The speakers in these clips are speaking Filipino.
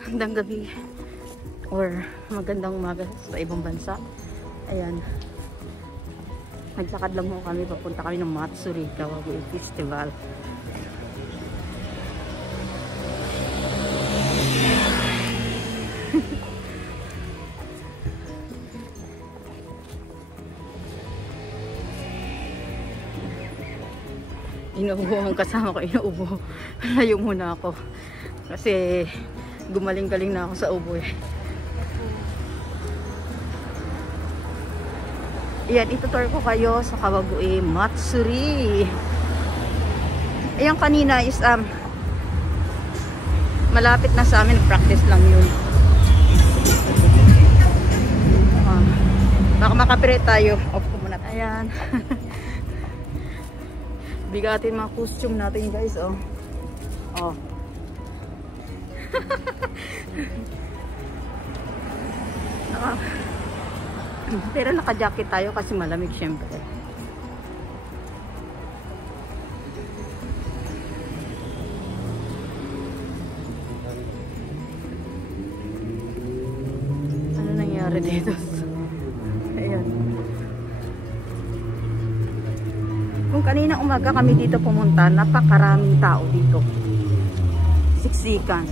Magandang gabi or magandang umaga sa ibang bansa. Ayan. Naglakad lang mo kami. Papunta kami ng Matsuri, Kawagué Festival. Inuubo ang kasama ko. Inuubo. Layo muna ako. Kasi gumaling-galing na ako sa ubo eh. Ayan, itutur ko kayo sa Kawagué Matsuri. Ayan, kanina is malapit na sa amin. Practice lang yun. Baka makapirate tayo. Off ko muna. Ayan. Bigatin mga costume natin guys. Oh. Oh. Pero naka-jacket tayo kasi malamig syempre. Ano nangyari dito? Ayan. Kung kanina umaga kami dito pumunta, napakaraming tao dito. Siksikan.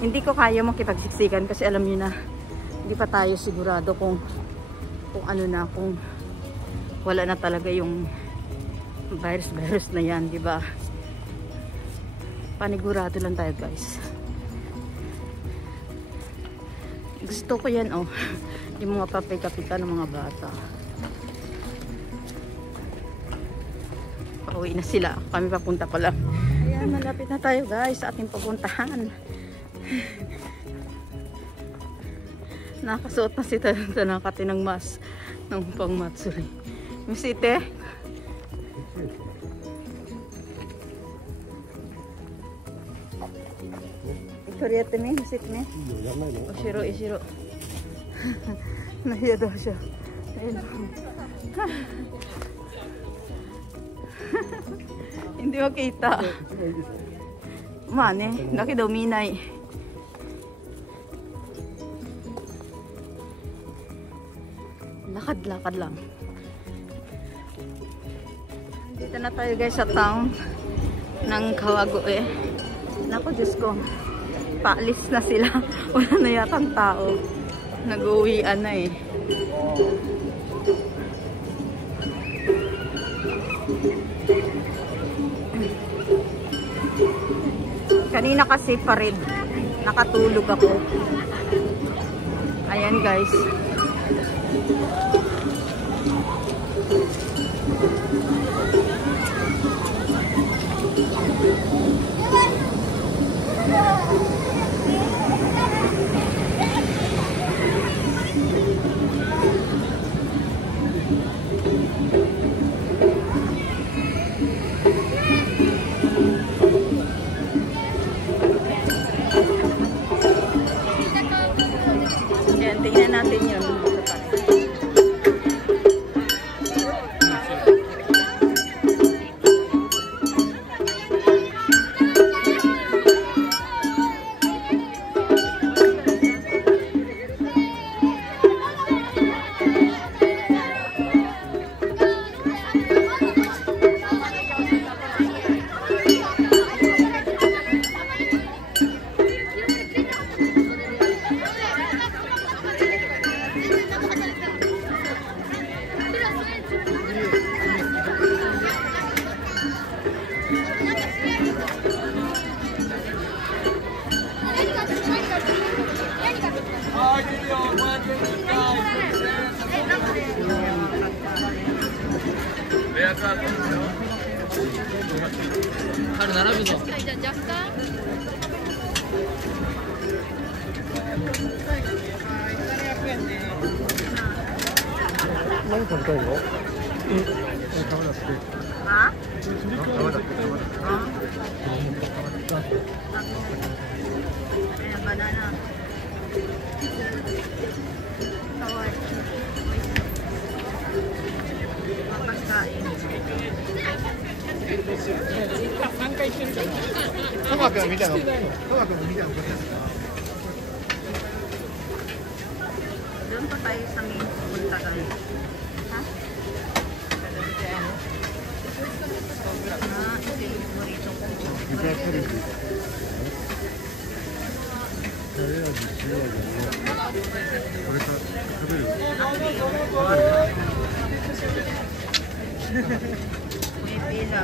Hindi ko kaya makipagsiksikan kasi alam niyo na hindi pa tayo sigurado kung ano na, kung wala na talaga yung virus na yan, di ba? Panigurado lang tayo guys. Gusto ko yan oh, yung mga papay-kapitan ng mga bata. Pauwi na sila, kami papunta pa lang. Ayan, malapit na tayo guys sa ating papuntahan. Nakasuot na si Tanakati ng mask ng pang Matsuri. Misite? Itoriate me? Misit me? Oshiro, ishiro. Nahiya daw siya. Hindi makita. Mane, laki daw minay. Lakad-lakad lang. Dito na tayo guys sa town ng Kawagué. Naku, Diyos ko. Paalis na sila. Wala na yatang tao. Nag-uwian na eh. Kanina kasi pa rin nakatulog ako. Ayan guys. Ayan, tingnan natin yun.何食べたいの？食べなくて。あ？食べなくて。あ？banana. Kawai. Mapagkain. 3回してるから。科学が見たの。科学が見たのこれですか。pa tayo sa main pupunta guys. Ha? Ito yung burrito ko. May pila.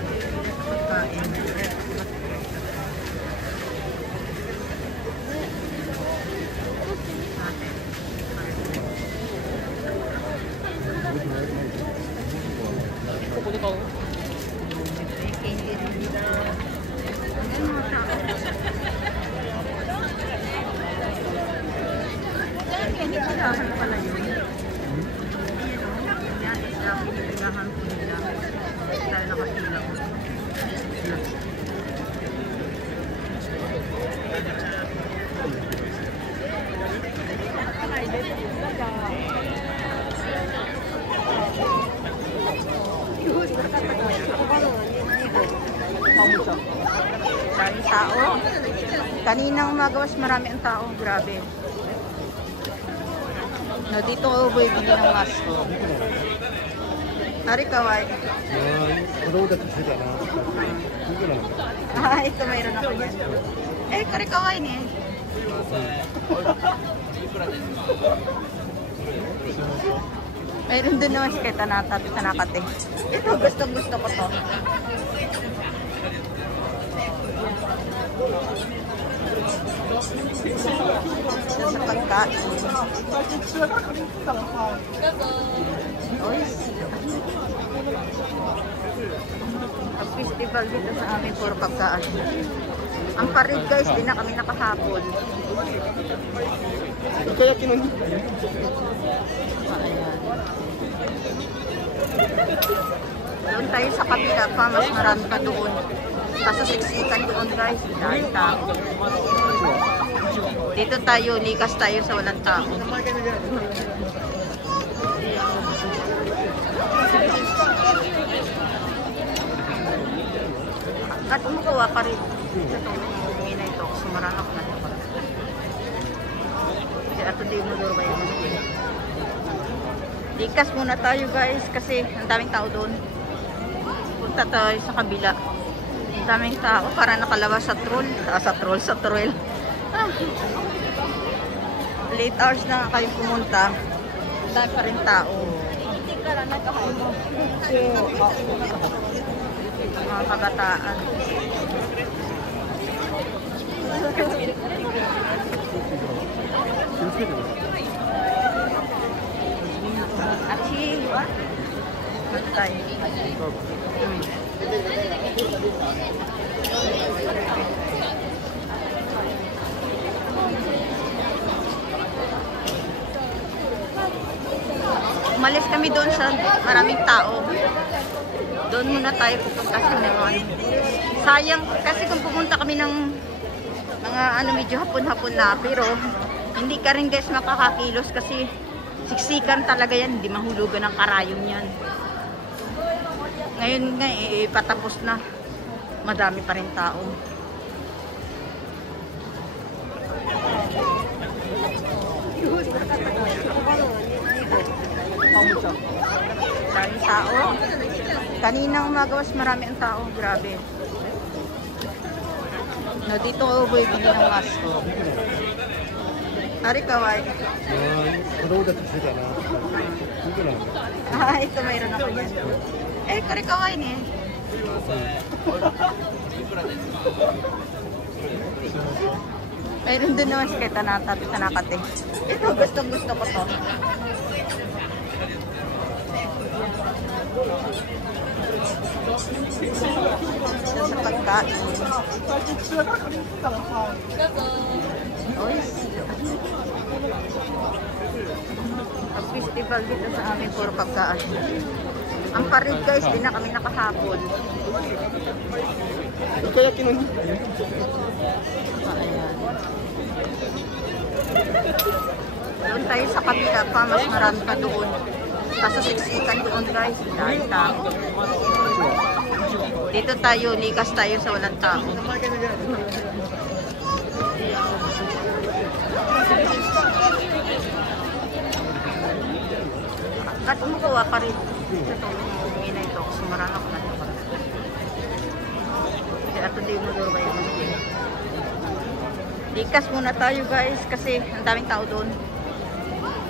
Pagkain. Ilahan pala yun. Yan, ilahan ko nila. Dahil nakapila ko. Dahil tao. Kaninang magawas marami ang tao. Grabe. No, dito ako bibili ng mask ko. Ari kawai. Ito mayroon ako yan. Kari kawai ni. Mayroon din naman si Kay Tanakate. Ito, gusto ko to. Sa pagkain. Ang festival dito sa amin puro pagkain. Ang parid guys, di na kami nakahapon. Kaya kinunin. Doon tayo sa kabila pa, mas marami pa doon. Kaso siksikan doon guys, dahil tao. Dito tayo, likas tayo sa walang tao. At umukuha ka rin. Ito na ito, kasi maranok na ito. At hindi mo doon ba yun? Likas muna tayo guys, kasi ang daming tao doon. Punta tayo sa kabila. Ang daming tao, para nakalawas sa troll. Sa troll. Late hours na kayo pumunta. Ang dami pa rin tao. Hindi ka lang nagkakain mo. Mga kabataan. Achi. Matay. Umalis kami doon sa maraming tao. Doon muna tayo pupunta sa naman. Sayang kasi kung pumunta kami ng mga medyo hapon-hapon na, pero hindi ka rin guys makakakilos kasi siksikan talaga yan, hindi mahulugan ng karayom yan. Ngayon nga patapos na, madami pa rin tao. Daming tao. Kaninang umagawas marami ang tao. Grabe. No, dito ako bibili ng mask ko. Ari kawai. Ito mayroon ako yan. Kari kawai ni. Mayroon din naman si Kay Tanakate. Ito, gusto ko to. Sa pagkain. Ang festival dito sa amin puro pagkain. Ang parid guys, di na kami nakahapon. Kaya kinunin. Doon tayo sa kabila pa, mas marami pa doon. Kaso siksikan doon guys, dahil tao. Dito tayo, likas tayo sa walang tao. Natutuwa pa rin sa tulong mo humingi na ito kasi marami ako natutuwa. Kaya ito din mo doon kayo. Likas muna tayo guys kasi ang daming tao doon.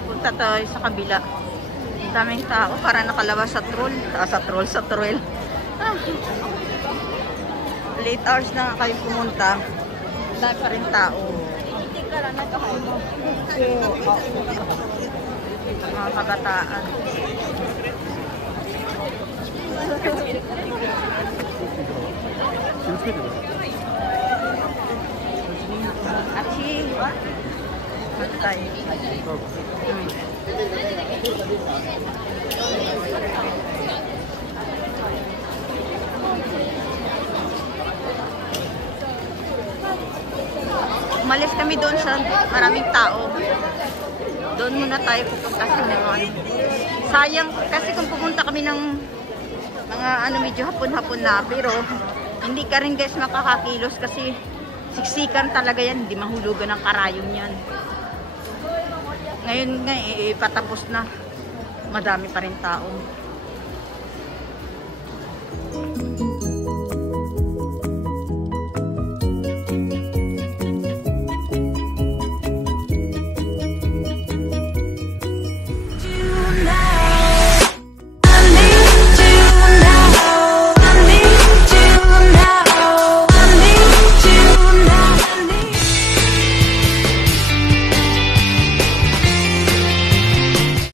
Punta tayo sa kabila. Ang daming tao para nakalabas sa troll. Sa trail. Late hours na kayo pumunta. Ang dami pa rin tao. Hindi ka lang nagkakain mo. Mga kabataan. Achi. Matay. Umalis kami doon sa maraming tao. Doon muna tayo pupunta sa naman. Sayang kasi kung pupunta kami ng mga medyo hapon-hapon na, pero hindi ka rin guys makakakilos kasi siksikan talaga yan, hindi mahulugan ng karayom yan. Ngayon nga patapos na, madami pa rin tao.